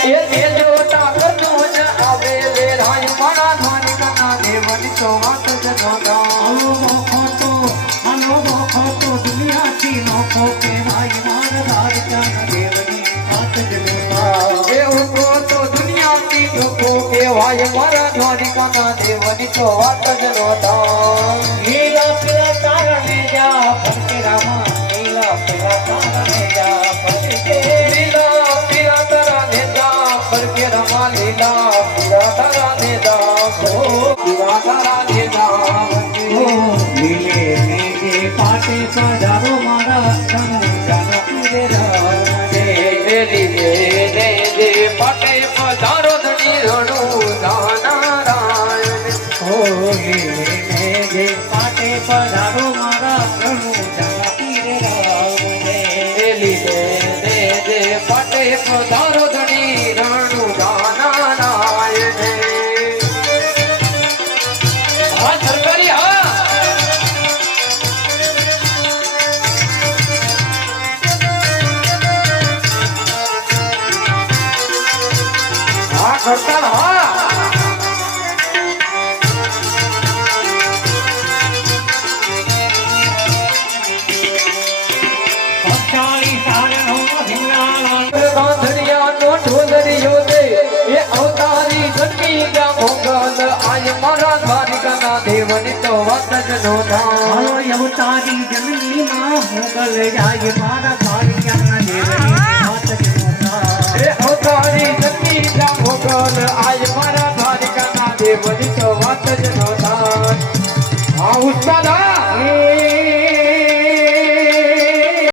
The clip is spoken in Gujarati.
એ જોતા કરજો જ આવે લે રાય મારા દ્વારિકાના દેવની તો વાત જ નોતા આનો મોખો તો દુનિયાથી નોખો કહેવાય મારા દ્વારિકાના દેવની વાત જ નોતા એ ઉઠો તો દુનિયાથી નોખો કહેવાય મારા દ્વારિકાના દેવની તો વાત જ નોતા લીલા પીલા તારણે જા ફરકે રામા લીલા પીલા તારણે જા ફરકે લીલા પીરા તારા જા ફરકે રમા લીલા પીરા તારા જા પીરા તારા જા લીલે ને જે પાટે પધારો મારા ધન જાનો પીરે રાવણે લીલે ને જે પાટે પધારો ધણી રણું દાનારાયણ લીલે ને જે પાટે પધારો મારા ધન જાનો પીરે રાવણે લીલે ને જે પાટે પધારો ધણી રણું દાનારાયણ હા સરકારી હા કરતા હા ગાંધડિયાનો ઢોલરિયો દે એ અવતારી જન્મી ગયા મોગલ આય મારા દ્વારિકાના દેવની તો વાત જ નોતા અવતારી જનની માં મોગલ જાય મારા દ્વારિકાના દેવની વાત જ નોતા એ અવતારી જન્મી ગયા મોગલ આય મારા દ્વારિકાના દેવની તો વાત જ નોતા હા ઉસ્તાદ